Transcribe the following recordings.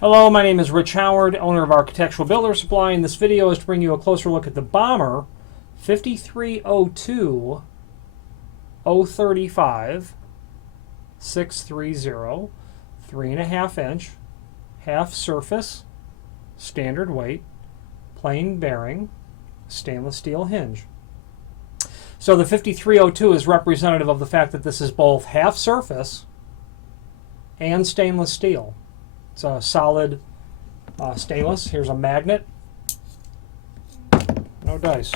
Hello, my name is Rich Howard, owner of Architectural Builder Supply, and this video is to bring you a closer look at the Bommer 5302 035 630 3.5 inch half surface, standard weight, plain bearing, stainless steel hinge. So the 5302 is representative of the fact that this is both half surface and stainless steel. It's a solid stainless. Here's a magnet. No dice.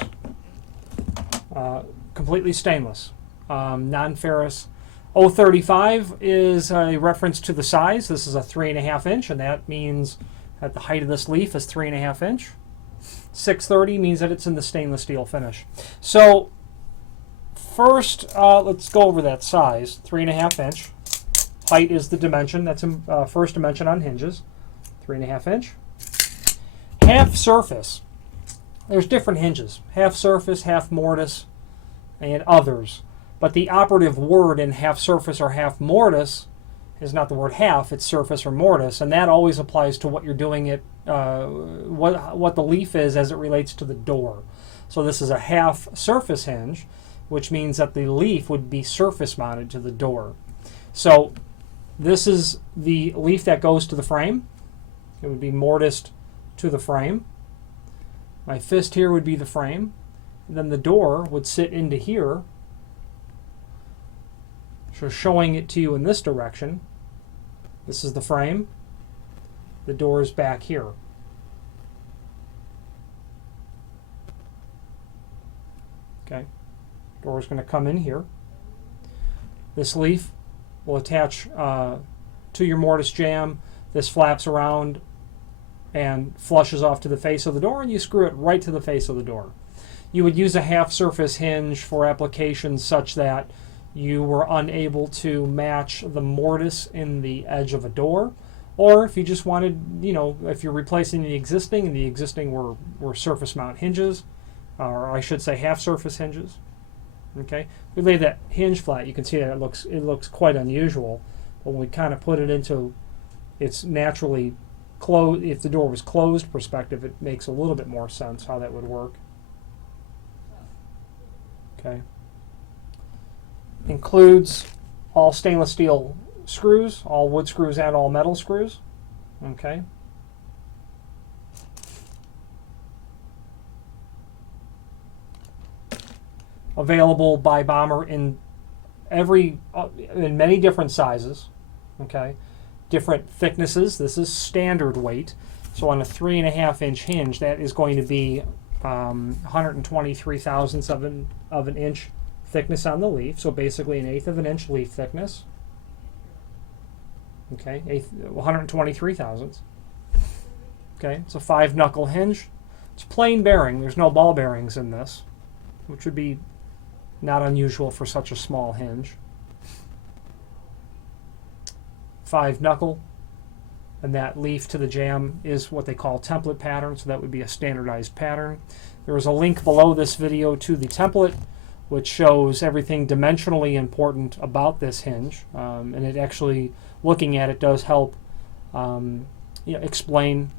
Completely stainless. Non-ferrous. 035 is a reference to the size. This is a 3.5 inch, and that means that the height of this leaf is 3.5 inch. 630 means that it's in the stainless steel finish. So first, let's go over that size. 3.5 inch. Height is the dimension. That's first dimension on hinges. 3.5 inch. Half surface. There's different hinges. Half surface, half mortise, and others. But the operative word in half surface or half mortise is not the word half, it's surface or mortise, and that always applies to what you're doing it, what the leaf is as it relates to the door. So this is a half surface hinge, which means that the leaf would be surface mounted to the door. So this is the leaf that goes to the frame. It would be mortised to the frame. My fist here would be the frame. And then the door would sit into here. So showing it to you in this direction. This is the frame. The door is back here. Okay. Door is going to come in here. This leaf will attach to your mortise jamb. This flaps around and flushes off to the face of the door, and you screw it right to the face of the door. You would use a half surface hinge for applications such that you were unable to match the mortise in the edge of a door, or if you just wanted, if you're replacing the existing, and the existing were surface mount hinges, or I should say half surface hinges. Okay, we lay that hinge flat. You can see that it looks quite unusual, but when we kind of put it into its naturally closed, if the door was closed perspective, it makes a little bit more sense how that would work. Okay, includes all stainless steel screws, all wood screws, and all metal screws. Okay. Available by Bommer in many different sizes, okay, different thicknesses. This is standard weight. So on a 3.5 inch hinge, that is going to be 123 thousandths of an inch thickness on the leaf. So basically an 1/8 of an inch leaf thickness. Okay, 123 thousandths. Okay, it's a 5-knuckle hinge. It's plain bearing. There's no ball bearings in this, which would be not unusual for such a small hinge. 5-knuckle, and that leaf to the jamb is what they call template pattern, so that would be a standardized pattern. There is a link below this video to the template, which shows everything dimensionally important about this hinge, and it actually, looking at it, does help explain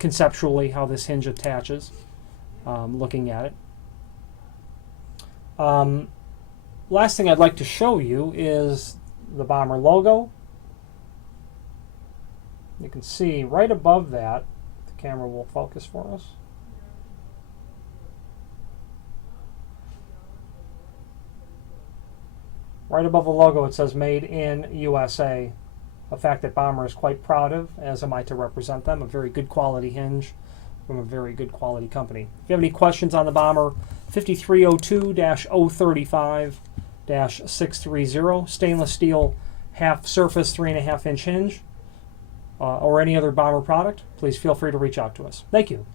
conceptually how this hinge attaches, looking at it. Last thing I'd like to show you is the Bommer logo. You can see right above that, the camera will focus for us. Right above the logo it says Made in USA, a fact that Bommer is quite proud of, as am I to represent them. A very good quality hinge from a very good quality company. If you have any questions on the Bommer 5302-035-630 stainless steel half surface 3.5 inch hinge, or any other Bommer product, please feel free to reach out to us. Thank you.